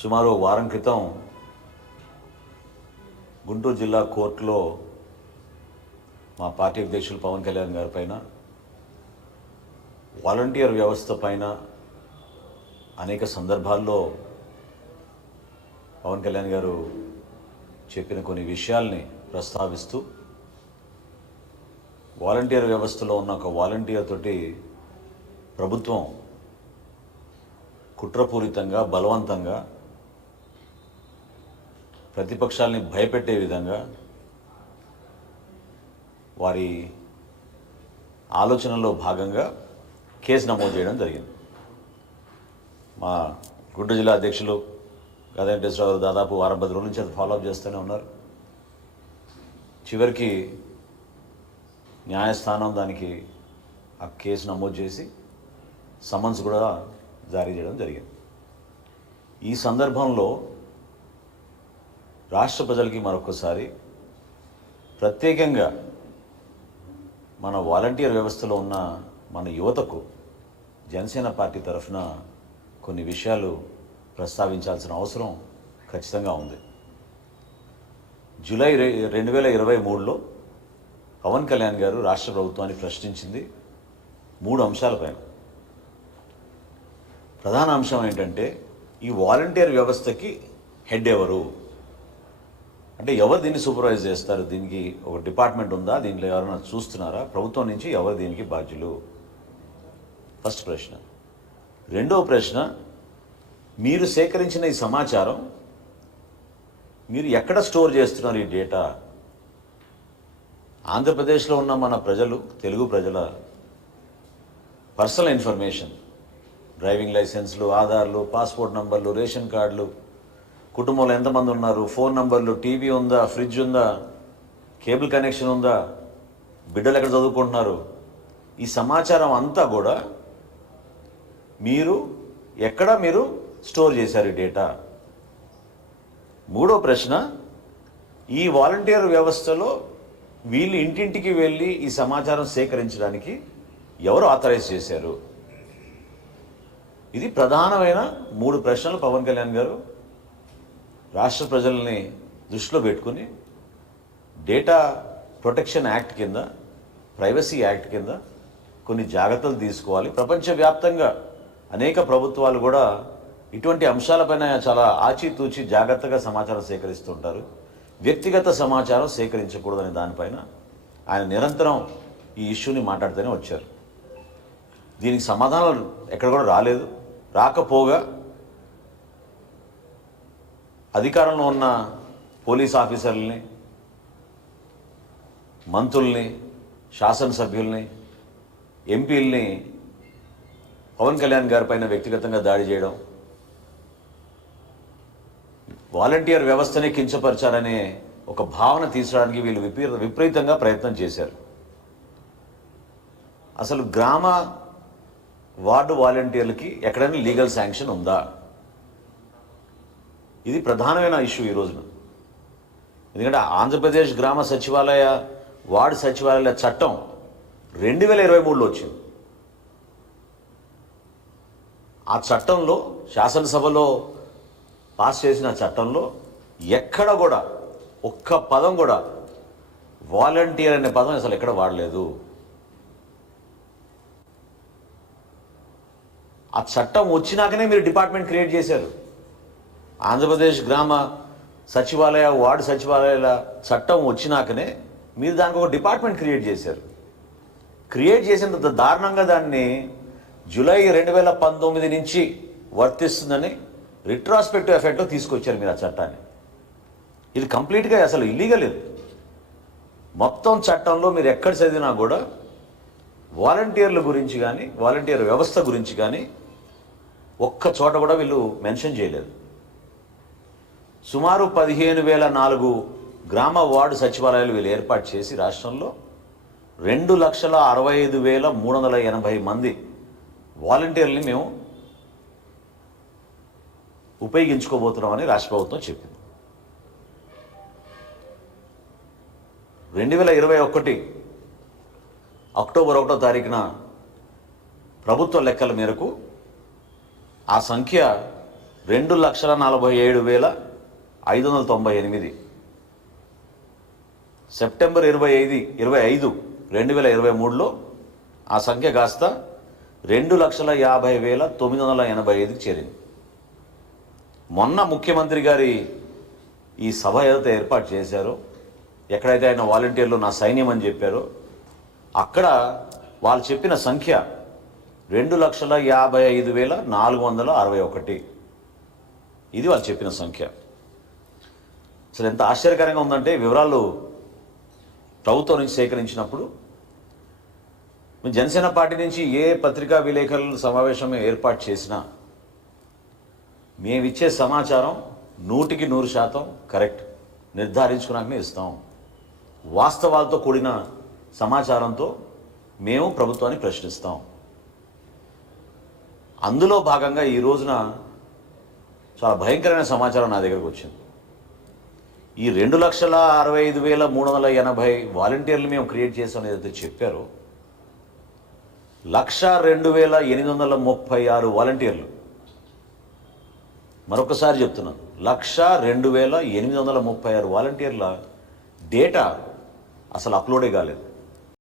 సుమారు వారం క్రితం గుంటూరు జిల్లా కోర్టులో మా పార్టీ అధ్యక్షులు పవన్ కళ్యాణ్ గారి పైన వాలంటీర్ వ్యవస్థ పైన అనేక సందర్భాల్లో పవన్ కళ్యాణ్ గారు చెప్పిన కొన్ని విషయాల్ని ప్రస్తావిస్తూ వాలంటీర్ వ్యవస్థలో ఉన్న ఒక వాలంటీర్ తోటి ప్రభుత్వం కుట్రపూరితంగా బలవంతంగా ప్రతిపక్షాలని భయపెట్టే విధంగా వారి ఆలోచనలో భాగంగా కేసు నమోదు చేయడం జరిగింది. మా గుంటూరు జిల్లా అధ్యక్షులు గదా వెంకటేశ్వరరావు గారు దాదాపు వారం 10 రోజుల నుంచి అది ఫాలోఅప్ చేస్తూనే ఉన్నారు. చివరికి న్యాయస్థానం దానికి ఆ కేసు నమోదు చేసి సమన్స్ కూడా జారీ చేయడం జరిగింది. ఈ సందర్భంలో రాష్ట్ర ప్రజలకి మరొకసారి ప్రత్యేకంగా మన వాలంటీర్ వ్యవస్థలో ఉన్న మన యువతకు జనసేన పార్టీ తరఫున కొన్ని విషయాలు ప్రస్తావించాల్సిన అవసరం ఖచ్చితంగా ఉంది. జూలై 2023లో పవన్ కళ్యాణ్ గారు రాష్ట్ర ప్రభుత్వాన్ని ప్రశ్నించింది 3 అంశాలపైన. ప్రధాన అంశం ఏంటంటే ఈ వాలంటీర్ వ్యవస్థకి హెడ్ ఎవరు, అంటే ఎవరు దీన్ని సూపర్వైజ్ చేస్తారు, దీనికి ఒక డిపార్ట్మెంట్ ఉందా, దీంట్లో ఎవరైనా చూస్తున్నారా, ప్రభుత్వం నుంచి ఎవరు దీనికి బాధ్యులు, ఫస్ట్ ప్రశ్న. రెండవ ప్రశ్న, మీరు సేకరించిన ఈ సమాచారం మీరు ఎక్కడ స్టోర్ చేస్తున్నారు ఈ డేటా? ఆంధ్రప్రదేశ్లో ఉన్న మన ప్రజలు, తెలుగు ప్రజల పర్సనల్ ఇన్ఫర్మేషన్, డ్రైవింగ్ లైసెన్స్లు, ఆధార్లు, పాస్పోర్ట్ నంబర్లు, రేషన్ కార్డులు, కుటుంబంలో ఎంతమంది ఉన్నారు, ఫోన్ నంబర్లు, టీవీ ఉందా, ఫ్రిడ్జ్ ఉందా, కేబుల్ కనెక్షన్ ఉందా, బిడ్డలు ఎక్కడ చదువుకుంటున్నారు, ఈ సమాచారం అంతా కూడా మీరు ఎక్కడ స్టోర్ చేశారు ఈ డేటా? మూడో ప్రశ్న, ఈ వాలంటీర్ వ్యవస్థలో వీళ్ళు ఇంటింటికి వెళ్ళి ఈ సమాచారం సేకరించడానికి ఎవరు ఆథరైజ్ చేశారు? ఇది ప్రధానమైన 3 ప్రశ్నలు పవన్ కళ్యాణ్ గారు రాష్ట్ర ప్రజల్ని దృష్టిలో పెట్టుకుని డేటా ప్రొటెక్షన్ యాక్ట్ కింద, ప్రైవసీ యాక్ట్ కింద కొన్ని జాగ్రత్తలు తీసుకోవాలి. ప్రపంచవ్యాప్తంగా అనేక ప్రభుత్వాలు కూడా ఇటువంటి అంశాలపైన చాలా ఆచితూచి జాగ్రత్తగా సమాచారం సేకరిస్తుంటారు. వ్యక్తిగత సమాచారం సేకరించకూడదనే దానిపైన ఆయన నిరంతరం ఈ ఇష్యూని మాట్లాడుతూనే వచ్చారు. దీనికి సమాధానాలు ఎక్కడ కూడా రాలేదు. రాకపోగా అధికారంలో ఉన్న పోలీస్ ఆఫీసర్లని, మంత్రుల్ని, శాసనసభ్యుల్ని, ఎంపీల్ని పవన్ కళ్యాణ్ గారి పైన వ్యక్తిగతంగా దాడి చేయడం, వాలంటీర్ వ్యవస్థనే కించపరిచారనే ఒక భావన తీసుకురావడానికి వీళ్ళు విపరీతంగా ప్రయత్నం చేశారు. అసలు గ్రామ వార్డు వాలంటీర్లకి ఎక్కడైనా లీగల్ శాంక్షన్ ఉందా? ఇది ప్రధానమైన ఇష్యూ ఈ రోజున. ఎందుకంటే ఆంధ్రప్రదేశ్ గ్రామ సచివాలయ, వార్డు సచివాలయాల చట్టం 2023లో వచ్చింది. ఆ చట్టంలో, శాసనసభలో పాస్ చేసిన చట్టంలో ఎక్కడ కూడా ఒక్క పదం కూడా వాలంటీర్ అనే పదం అసలు ఎక్కడ వాడలేదు. ఆ చట్టం వచ్చినాకనే మీరు డిపార్ట్మెంట్ క్రియేట్ చేశారు. ఆంధ్రప్రదేశ్ గ్రామ సచివాలయ, వార్డు సచివాలయాల చట్టం వచ్చినాకనే మీరు దానికి ఒక డిపార్ట్మెంట్ క్రియేట్ చేశారు. క్రియేట్ చేసినంత దారుణంగా దాన్ని జూలై 2019 నుంచి వర్తిస్తుందని రిట్రాస్పెక్టివ్ ఎఫెక్ట్లో తీసుకొచ్చారు మీరు ఆ చట్టాన్ని. ఇది కంప్లీట్గా అసలు ఇల్లీగల్. ఇది మొత్తం చట్టంలో మీరు ఎక్కడ చదివినా కూడా వాలంటీర్ల గురించి కానీ, వాలంటీర్ వ్యవస్థ గురించి కానీ ఒక్క చోట కూడా వీళ్ళు మెన్షన్ చేయలేదు. సుమారు 15,004 గ్రామ వార్డు సచివాలయాలు వీళ్ళు ఏర్పాటు చేసి రాష్ట్రంలో 2,65,380 మంది వాలంటీర్లని మేము ఉపయోగించుకోబోతున్నామని రాష్ట్ర ప్రభుత్వం చెప్పింది. 2021 అక్టోబర్ 1వ తారీఖున ప్రభుత్వ లెక్కల మేరకు ఆ సంఖ్య 2,47,598. సెప్టెంబర్ 25, 2023లో ఆ సంఖ్య కాస్త 2,50,985కి చేరింది. మొన్న ముఖ్యమంత్రి గారి ఈ సభ ఏదైతే ఏర్పాటు చేశారో, ఎక్కడైతే ఆయన వాలంటీర్లు నా సైన్యం అని చెప్పారో, అక్కడ వాళ్ళు చెప్పిన సంఖ్య 2,55,461. ఇది వాళ్ళు చెప్పిన సంఖ్య. అసలు ఎంత ఆశ్చర్యకరంగా ఉందంటే, వివరాలు ప్రభుత్వం నుంచి సేకరించినప్పుడు జనసేన పార్టీ నుంచి ఏ పత్రికా విలేకరుల సమావేశం ఏర్పాటు చేసినా మేమిచ్చే సమాచారం 100% కరెక్ట్, నిర్ధారించుకున్నాకనే ఇస్తాం. వాస్తవాలతో కూడిన సమాచారంతో మేము ప్రభుత్వాన్ని ప్రశ్నిస్తాం. అందులో భాగంగా ఈ రోజున చాలా భయంకరమైన సమాచారం నా దగ్గరకు వచ్చింది. ఈ 2,65,380 వాలంటీర్లు మేము క్రియేట్ చేసాం ఏదైతే చెప్పారో, 1,02,836 వాలంటీర్లు, మరొకసారి చెప్తున్నాను, 1,02,836 వాలంటీర్ల డేటా అసలు అప్లోడే కాలేదు.